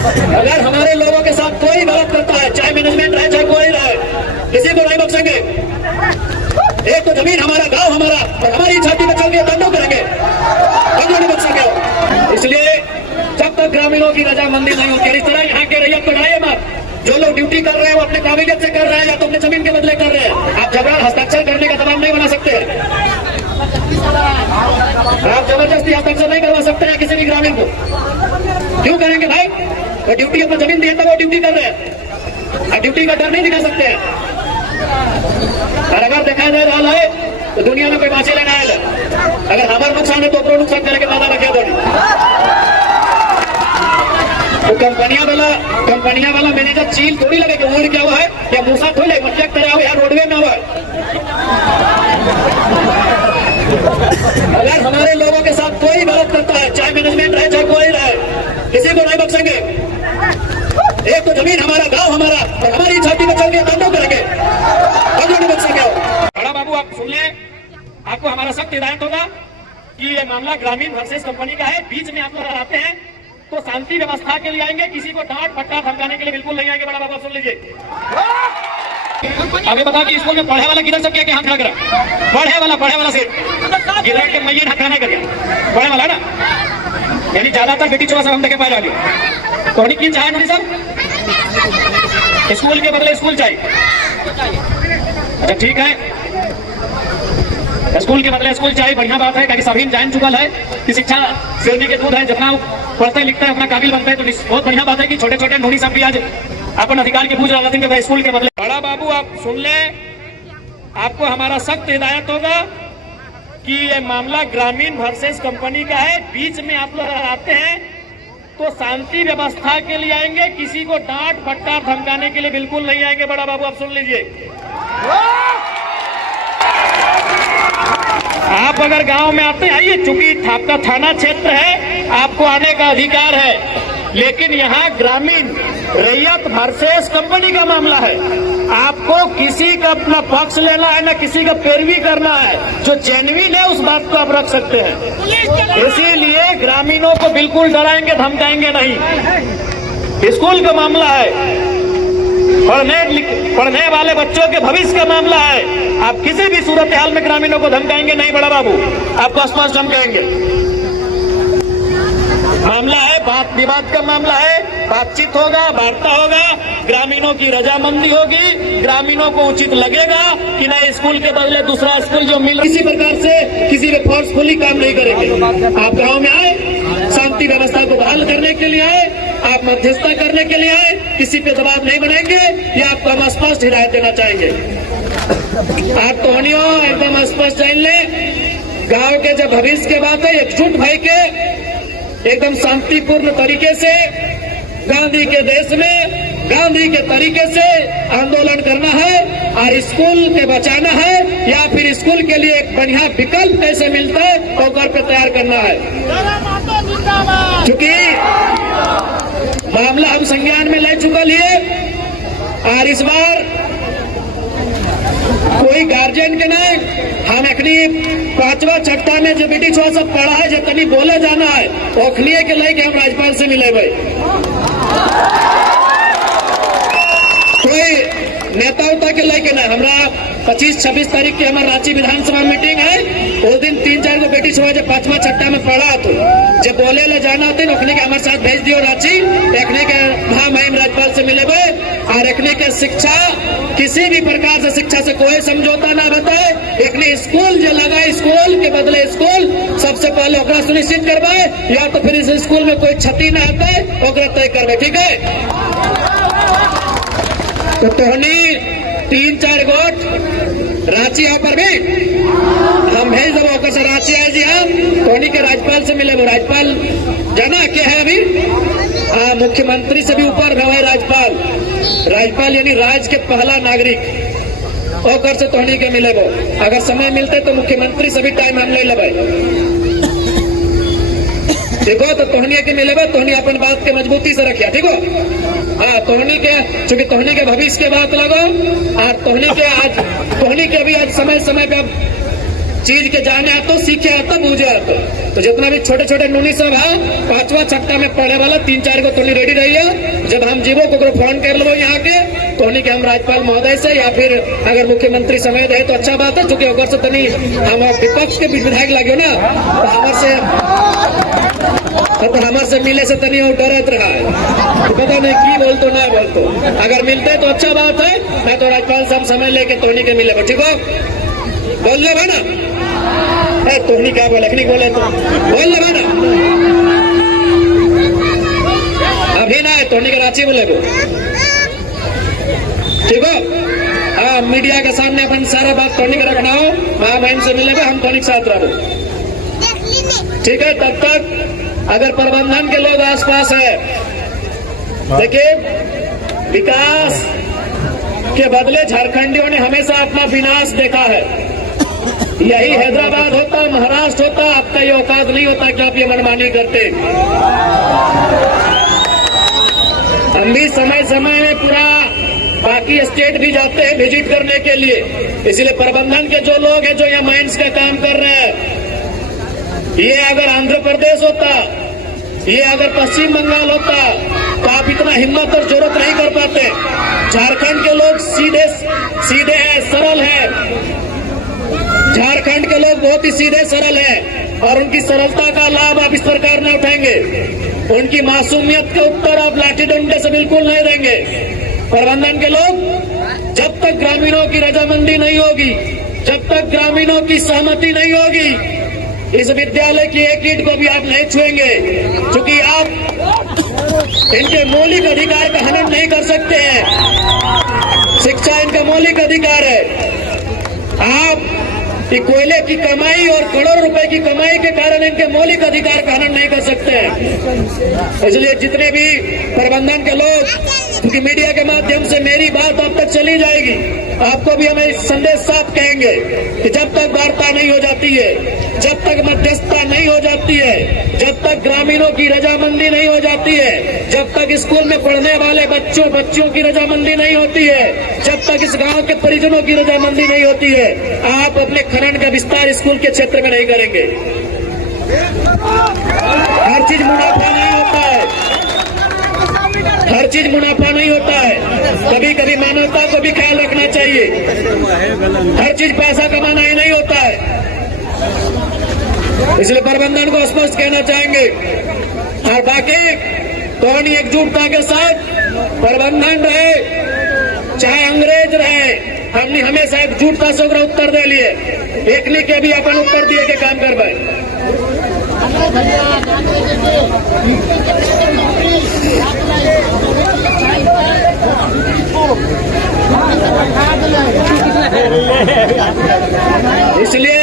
अगर हमारे लोगों के साथ कोई गलत करता है, चाहे मैनेजमेंट रहे चाहे कोई रहे, किसी को नहीं बख्शेंगे। एक तो जमीन हमारा, गांव हमारा, और हमारी छाती पे चल के दंडों करेंगे, दंडों नहीं बच सके। इसलिए जब तक ग्रामीणों की रजामंदी नहीं होती, इस तरह यहाँ के रैयत बढ़ाइए मत। जो लोग ड्यूटी कर रहे हैं वो अपने काबिलियत से कर रहे हैं या तो अपने जमीन के बदले कर रहे हैं। आप जबरन हस्ताक्षर करने का दबाव नहीं बना सकते, आप जबरदस्ती हस्ताक्षर नहीं करवा सकते हैं किसी भी ग्रामीण को। क्यों करेंगे भाई? वो ड्यूटी अपना जमीन दिया था, वो ड्यूटी कर रहे हैं, आप ड्यूटी का डर नहीं दिखा सकते हैं। और अगर देखा जा रहा है तो दुनिया में कोई बाँचे लेना है, अगर हमारा नुकसान है तो अपना नुकसान करने के बाद रखे दो। तो कंपनियां वाला मैनेजर चील थोड़ी लगे कि उड़ क्या हुआ है या मूसा थोड़ी लगे, चेक करा हो या रोडवे में हुआ है। अगर हमारे लोगों के साथ कोई गलत करता है, चाहे मैनेजमेंट रहे चाहे कोई रहे, किसी को नहीं बख्शेंगे। एक तो जमीन हमारा, गांव हमारा, और हमारी छाती पे चल के दंडों करेंगे, दंडों नहीं बच सके। बड़ा बाबू आप सुन ले, आपको हमारा सख्त हिदायत होगा कि ये मामला ग्रामीण वर्सेस कंपनी का है। बीच में आप लोग आते हैं तो शांति व्यवस्था के लिए आएंगे, किसी को डांट फटकार धमकाने के लिए बिल्कुल नहीं आएंगे। बड़ा बाबा सुन लीजिए, अभी बता कि स्कूल में पढ़े वाला किधर से किया कि हाथ खड़ा करा? पढ़े वाला से गिरा के मैये हाथ खड़ा नहीं करिए, पढ़े वाला ना, यानी ज्यादातर बेटी चोरा सब हम देखे पाए जाएंगे। तो हनी किन चाहे नोनी सर, स्कूल के बदले स्कूल चाहिए। अच्छा ठीक है, स्कूल के बदले स्कूल चाहिए, बढ़िया बात है, क्योंकि सभी जान चुका है कि शिक्षा सिरनी के दूध है। जितना पढ़ते लिखते हैं अपना काबिल बनते हैं, तो बहुत बढ़िया बात है कि छोटे छोटे नोनी सब भी आज अपन अधिकार के पूछ रहे थे स्कूल के बदले। बड़ा बाबू आप सुन ले, आपको हमारा सख्त हिदायत होगा कि ये मामला ग्रामीण वर्सेस कंपनी का है। बीच में आप लोग आते हैं तो शांति व्यवस्था के लिए आएंगे, किसी को डांट फटकार धमकाने के लिए बिल्कुल नहीं आएंगे। बड़ा बाबू आप सुन लीजिए, आप अगर गांव में आते हैं, ये चूंकि आपका थाना क्षेत्र है, आपको आने का अधिकार है, लेकिन यहाँ ग्रामीण रैयत वर्सेस कंपनी का मामला है। आपको किसी का अपना पक्ष लेना है, ना किसी का पैरवी करना है। जो जेन्युइन है उस बात को आप रख सकते हैं। इसीलिए ग्रामीणों को बिल्कुल डराएंगे धमकाएंगे नहीं। स्कूल का मामला है, पढ़ने वाले बच्चों के भविष्य का मामला है। आप किसी भी सूरत हाल में ग्रामीणों को धमकाएंगे नहीं। बड़ा बाबू आपको स्पष्ट धमकाएंगे। मामला है, बात विवाद का मामला है, बातचीत होगा, वार्ता होगा, ग्रामीणों की रजामंदी होगी, ग्रामीणों को उचित लगेगा कि नहीं स्कूल के बदले दूसरा स्कूल जो मिले, किसी प्रकार से किसी पे फोर्सफुली काम नहीं करेंगे। आप गांव में आए, शांति व्यवस्था को बहाल करने के लिए आए, आप मध्यस्थता करने के लिए आए, किसी पे दबाव नहीं बनाएंगे, ये आपको हम स्पष्ट हिदायत देना चाहेंगे। आप तो एकदम स्पष्ट जान ले, गांव के जब भविष्य के बात है, एकजुट भाई के एकदम शांतिपूर्ण तरीके से गांधी के देश में गांधी के तरीके से आंदोलन करना है और स्कूल के बचाना है, या फिर स्कूल के लिए एक बढ़िया विकल्प कैसे मिलता है तो कर पे तैयार करना है। क्योंकि मामला हम संज्ञान में ले चुका लिए, और इस बार कोई गार्जियन के नहीं, हम अखनी 5वां छठा में जो बेटी छुआ सब पढ़ा है, जो तनी बोले जाना है ओखलिए के लेके हम राज्यपाल से मिले भाई। कोई नेता उता के लेके ना, हमरा 25-26 तारीख की हमारे रांची विधानसभा मीटिंग है। उस दिन 3-4 गो बेटी छुआ जब 5वां छठा में पढ़ा तो जब बोले ले जाना होते ओखने के हमारे साथ भेज दियो रांची, रखने के धाम हम राज्यपाल से मिले भाई। और रखने के शिक्षा किसी भी प्रकार से शिक्षा से कोई समझौता ना बताए, एक स्कूल जो लगा स्कूल के बदले स्कूल सबसे पहले ओकरा सुनिश्चित करवाए, या तो फिर इस स्कूल में कोई क्षति न आता है ओकरा तय करवाए। ठीक है, तो तोहनी 3-4 गोट रांची यहाँ पर भी हम भेज देव, ओकर से रांची आए जी हम तोहनी के राज्यपाल से मिले। राज्यपाल जाना क्या है अभी, मुख्यमंत्री से भी ऊपर गए राज्यपाल यानी राज्य के पहला नागरिक, ओकर से तोहनी के मिले। वो अगर समय मिलते तो मुख्यमंत्री से भी टाइम हम ले लेवे। देखो तो तोहनी के मिले, तोहनी अपन बात के मजबूती से रखिया। ठीक हो, हाँ तोहनी के चूंकि तोहनी के भविष्य के बात लगो, और तोहनी के अभी आज समय समय पे चीज के जाने आतो, सीखे आतो, बूझे आतो। तो जितना भी छोटे छोटे नूनी सब है, 5वां छठा में पढ़े वाला 3-4 को तोनी रेडी रही है। जब हम जीवो को फोन कर लो यहाँ के तोनी के हम राज्यपाल महोदय से या फिर अगर मुख्यमंत्री समय रहे तो अच्छा बात है, चूंकि अगर से तनी हम विपक्ष के विधायक लगे ना तो हमारे से मिले से तनी डरत रहा है, तो पता नहीं की बोलतो ना बोलतो। अगर मिलते तो अच्छा बात है, मैं तो राज्यपाल साहब समय लेके तोनी के मिले, ठीक हो? बोल ले भाना, तोनी क्या बोले नहीं बोले तो बोल ले भाना, अभी ना है तोनी के रांची बोले को, ठीक हो? हाँ, मीडिया के सामने अपन सारा बात तोनी के रखना हो, महामहिम से मिलेगा, हम तोनी के साथ रहो, ठीक है? तब तक अगर प्रबंधन के लोग आसपास है, देखिए विकास के बदले झारखंडियों ने हमेशा अपना विनाश देखा है। यही हैदराबाद होता, महाराष्ट्र होता, आपका ये औकात नहीं होता कि आप ये मनमानी करते। हम भी समय समय में पूरा बाकी स्टेट भी जाते हैं विजिट करने के लिए, इसलिए प्रबंधन के जो लोग हैं जो यहाँ माइंस का काम कर रहे हैं, ये अगर आंध्र प्रदेश होता, ये अगर पश्चिम बंगाल होता तो आप इतना हिम्मत और जरूरत नहीं कर पाते। झारखंड के लोग सीधे हैं, सरल हैं। झारखंड के लोग बहुत ही सीधे सरल हैं और उनकी सरलता का लाभ आप इस सरकार में उठाएंगे। उनकी मासूमियत के उत्तर आप लाठी डंडे से बिल्कुल नहीं देंगे। प्रबंधन के लोग जब तक ग्रामीणों की रजामंदी नहीं होगी, जब तक ग्रामीणों की सहमति नहीं होगी, इस विद्यालय की एक ईंट को भी आप नहीं छुएंगे, क्योंकि आप इनके मौलिक अधिकार का हनन नहीं कर सकते हैं। शिक्षा इनका मौलिक अधिकार है। आप कोयले की कमाई और करोड़ों रुपए की कमाई के कारण इनके मौलिक अधिकार का हनन नहीं कर सकते हैं। इसलिए जितने भी प्रबंधन के लोग, क्योंकि मीडिया के माध्यम से मेरी बात अब तक चली जाएगी, आपको भी हमें संदेश साफ कहेंगे कि जब तक वार्ता नहीं हो जाती है, जब तक मध्यस्थता नहीं हो जाती है, जब तक ग्रामीणों की रजामंदी नहीं हो जाती है, जब तक स्कूल में पढ़ने वाले बच्चों की रजामंदी नहीं होती है, जब तक इस गांव के परिजनों की रजामंदी नहीं होती है, आप अपने खनन का विस्तार स्कूल के क्षेत्र में नहीं करेंगे। हर चीज मुनाफा नहीं होता है, हर चीज मुनाफा नहीं होता है। कभी कभी मानवता को भी ख्याल रखना चाहिए। हर चीज पैसा कमाना ही नहीं होता है। इसलिए प्रबंधन को स्पष्ट कहना चाहेंगे। और बाकी तो एकजुटता के साथ प्रबंधन रहे चाहे अंग्रेज रहे, हमने हमेशा एकजुटता से उत्तर दे लिए। एकने के भी अपन उत्तर दिए के काम कर पाए। इसलिए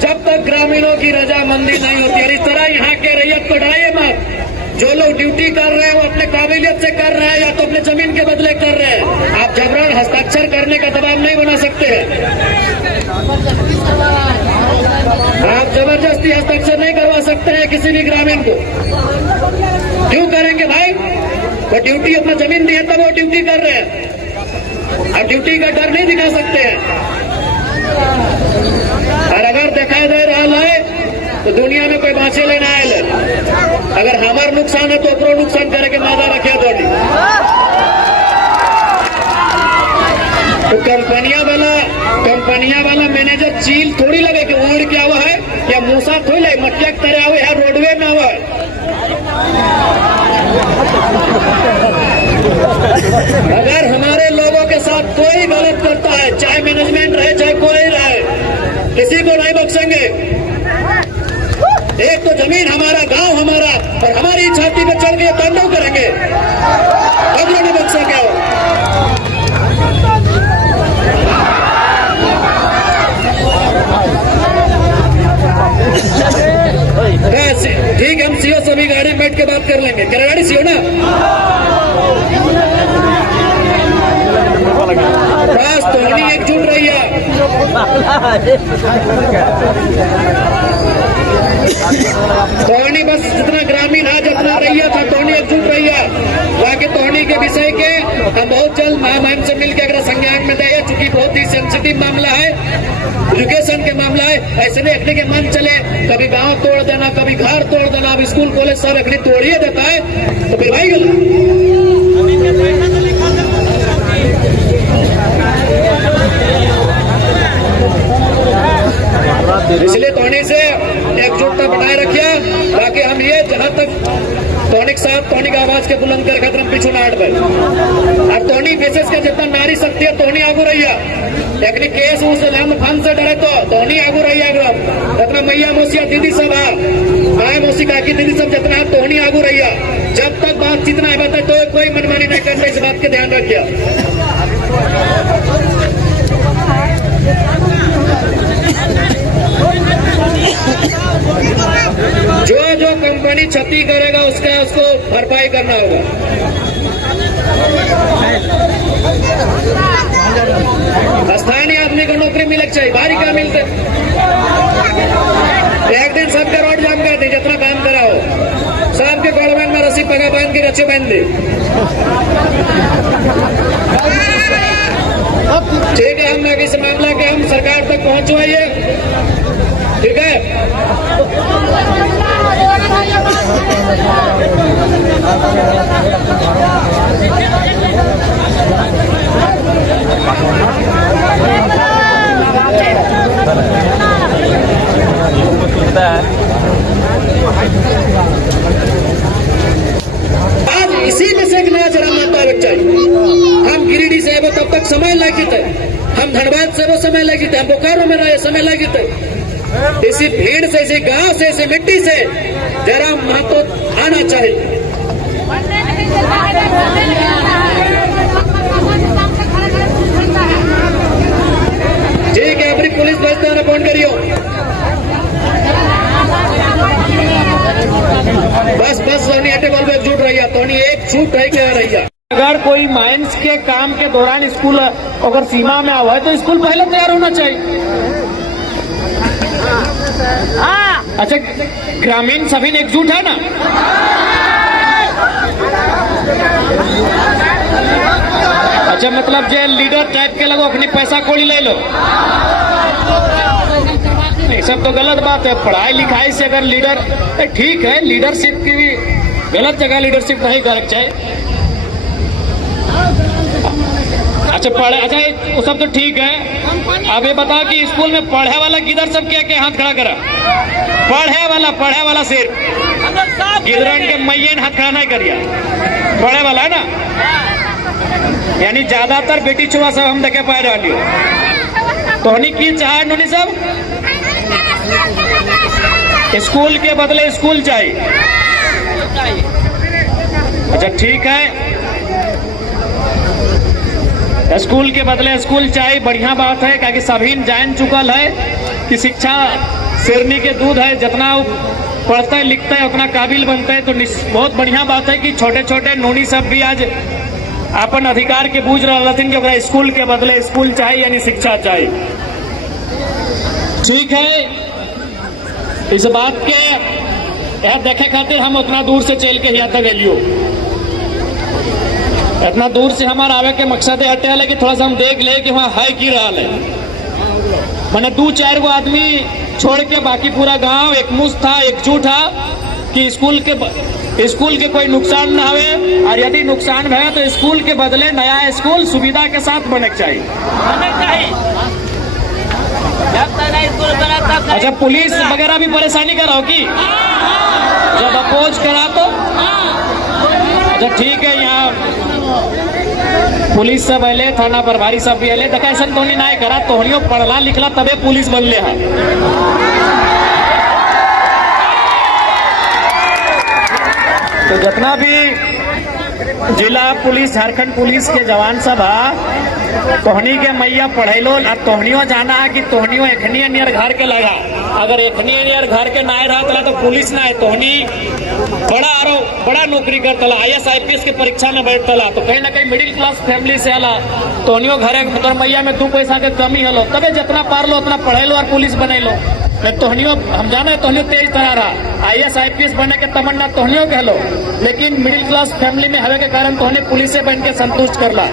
जब तक ग्रामीणों की रजामंदी नहीं होती है, इस तरह यहाँ के रैयत को ढाइए मत। जो लोग ड्यूटी कर रहे हैं वो अपने काबिलियत से कर रहे हैं या तो अपने जमीन के बदले कर रहे हैं। आप जबरन हस्ताक्षर करने का दबाव नहीं बना सकते हैं। आप जबरदस्ती हस्ताक्षर नहीं करवा सकते हैं किसी भी ग्रामीण को। क्यों करेंगे भाई? वो ड्यूटी अपना जमीन दी है तब वो ड्यूटी कर रहे हैं। आप ड्यूटी का डर नहीं दिखा सकते हैं। और अगर दिखाई दे रहा है तो दुनिया में कोई बाँचे लेना आए। अगर हमारा नुकसान है तो अपनो नुकसान करे के मादा रखे थोड़ी। तो कंपनिया वाला मैनेजर चील थोड़ी लगे कि उड़ क्या हुआ है या मूसा थोड़ी लगे मटिया की तरह हुए है, रोडवे में हुआ है। अगर हमारे लोगों के साथ कोई गलत करता है, चाहे मैनेजमेंट रहे चाहे कोई रहे, किसी को नहीं बख्शेंगे। एक तो जमीन हमारा, गांव हमारा, और हमारी छाती पे चढ़ के तांडव करेंगे, अगले नहीं बख्शेंगे। ठीक है, हम सीओ सभी गाड़ी में बैठ के बात कर लेंगे। क्या गाड़ी सीओ ना? बस तो एकजुट रही है। तोहनी बस जितना ग्रामीण है, जितना रैया था, तोहनी एकजुट रैया। बाकी तोहनी के विषय के हम बहुत जल्द महामहिम से मिलकर अगर संज्ञान में देंगे, चूंकि बहुत ही सेंसिटिव मामला है, एजुकेशन के मामला है। इसलिए अखनी के मन चले कभी गांव तोड़ देना, कभी घर तोड़ देना, अब स्कूल कॉलेज सब अखनी तोड़िए देता है तो फिर भाई गला। इसलिए तोनी से एकजुटता बनाए रखिए, ताकि हम ये जहां तक तोनिक साहब तोनिक आवाज के बुलंद कर खतर हम पीछू ना हट पाए। और तोनी विशेष कर जितना नारी शक्ति है तोनी आगू रहिया, लेकिन केस उस फन से डरे तो तोनी आगू रहिया। जितना मैया मौसिया दीदी सब है, माया मौसी काकी दीदी सब जितना है तोनी आगू रहिया। जब तक बातचीत ना है तो कोई मनमानी नहीं करना, इस बात के ध्यान रखिए। जो जो कंपनी क्षति करेगा उसको भरपाई करना होगा। स्थानीय आदमी को नौकरी मिले चाहिए, बाहरी क्या मिलते। एक दिन सबके रोड जाम कर दी, जितना काम करा हो सबके गड़बड़ में रस्सी पगा बांध के रच्चे बांध दी। ठीक है, हम इस मामला के हम सरकार तक पहुंचवाइए, ठीक है। आज इसी में से एक नया चरण आता चाहिए। हम गिरिडीह से वो तब तक समय लगित है, हम धनबाद से वो समय लगित है, हम बोकारो में रहे समय लगित है। इसी भीड़ से, इसी गांव से, इसी मिट्टी से जरा महत्व आना चाहिए। ठीक है, अपनी पुलिस बस्ता फोन करियो। बस सोनी अटे बल में एकजुट रहिया, तोनी एक छूट रह के रहिया। अगर कोई माइंस के काम के दौरान स्कूल अगर सीमा में आवा है तो स्कूल पहले तैयार होना चाहिए। अच्छा, ग्रामीण सभी एकजुट है ना? अच्छा, मतलब जो लीडर टाइप के लगो अपनी पैसा कोड़ी ले लो, ये सब तो गलत बात है। पढ़ाई लिखाई से अगर लीडर, ठीक है, लीडरशिप की भी गलत जगह लीडरशिप नहीं करना चाहिए। अच्छा वो सब तो ठीक है। अब ये बताओ कि स्कूल में पढ़े वाला किधर सब क्या हाथ खड़ा करा? पढ़े वाला सिर्फ गिदरन के मैयन हाथ खड़ा नहीं करिया, पढ़े वाला है ना। यानी ज्यादातर बेटी छुआ सब हम देखे पाए रही हो। तोहनी की चाह नोनी सब स्कूल के बदले स्कूल चाहिए। अच्छा ठीक है, स्कूल के बदले स्कूल चाहिए, बढ़िया बात है। क्योंकि सभी जान चुकल है कि शिक्षा शेरनी के दूध है, जितना पढ़ते लिखते है उतना काबिल बनते हैं। तो बहुत बढ़िया बात है कि छोटे छोटे नोनी सब भी आज अपन अधिकार के बूझ रहा थी कि स्कूल के बदले स्कूल चाहिए, यानी शिक्षा चाहिए। ठीक है, इस बात के यह देखे खातिर हम उतना दूर से चल के यहाँ तक एलियो। इतना दूर से हमारा आवे के मकसद हटे है कि थोड़ा सा हम देख ले कि वहाँ है की रहा है। मैंने 2-4 गो आदमी छोड़ के बाकी पूरा गांव एक मुश्त था, एकजुट था कि स्कूल के कोई नुकसान ना हुए, और यदि नुकसान है तो स्कूल के बदले नया स्कूल सुविधा के साथ बने चाहिए। अच्छा, पुलिस वगैरह भी परेशानी कराओ की जब अपोज करा तो? अच्छा ठीक है, यहाँ पुलिस सब अले, थाना प्रभारी सब भी अले। देखा ऐसा तो नहीं करा, तोहनियों पढ़ला लिखला तबे पुलिस बनले है। तो जितना भी जिला पुलिस, झारखंड पुलिस के जवान सब है, तोहनी के मैया पढ़ेलो और तोहनियों जाना है कि तोहनियों एखनी नियर घर के लगा। अगर एखनी नियर घर के ना रहा तो पुलिस ना है, तोहनी बड़ा नौकरी करता, IAS IPS के परीक्षा में बैठता, तो कहीं ना कहीं मिडिल क्लास फैमिली से आला। तोहनियों घरे मैया में 2 पैसा के कमी हलो, तबे जितना पार लो उतना पढ़े लो और पुलिस बने लो। मैं तोहनियों हम जाना है तोहनियों तेज तरह रहा IAS IPS बनने के तमन्ना तोहनियों कह लो, लेकिन मिडिल क्लास फैमिली में हवे के कारण तोहने पुलिस से बन के संतुष्ट कर ला।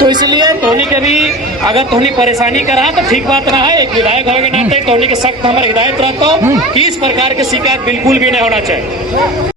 तो इसलिए तोहनी के भी अगर तोहनी परेशानी करा तो ठीक बात रहा है, एक विधायक होने के नाते तोहनी के सख्त हमारे हिदायत रहता कि इस प्रकार की शिकायत बिल्कुल भी नहीं होना चाहिए।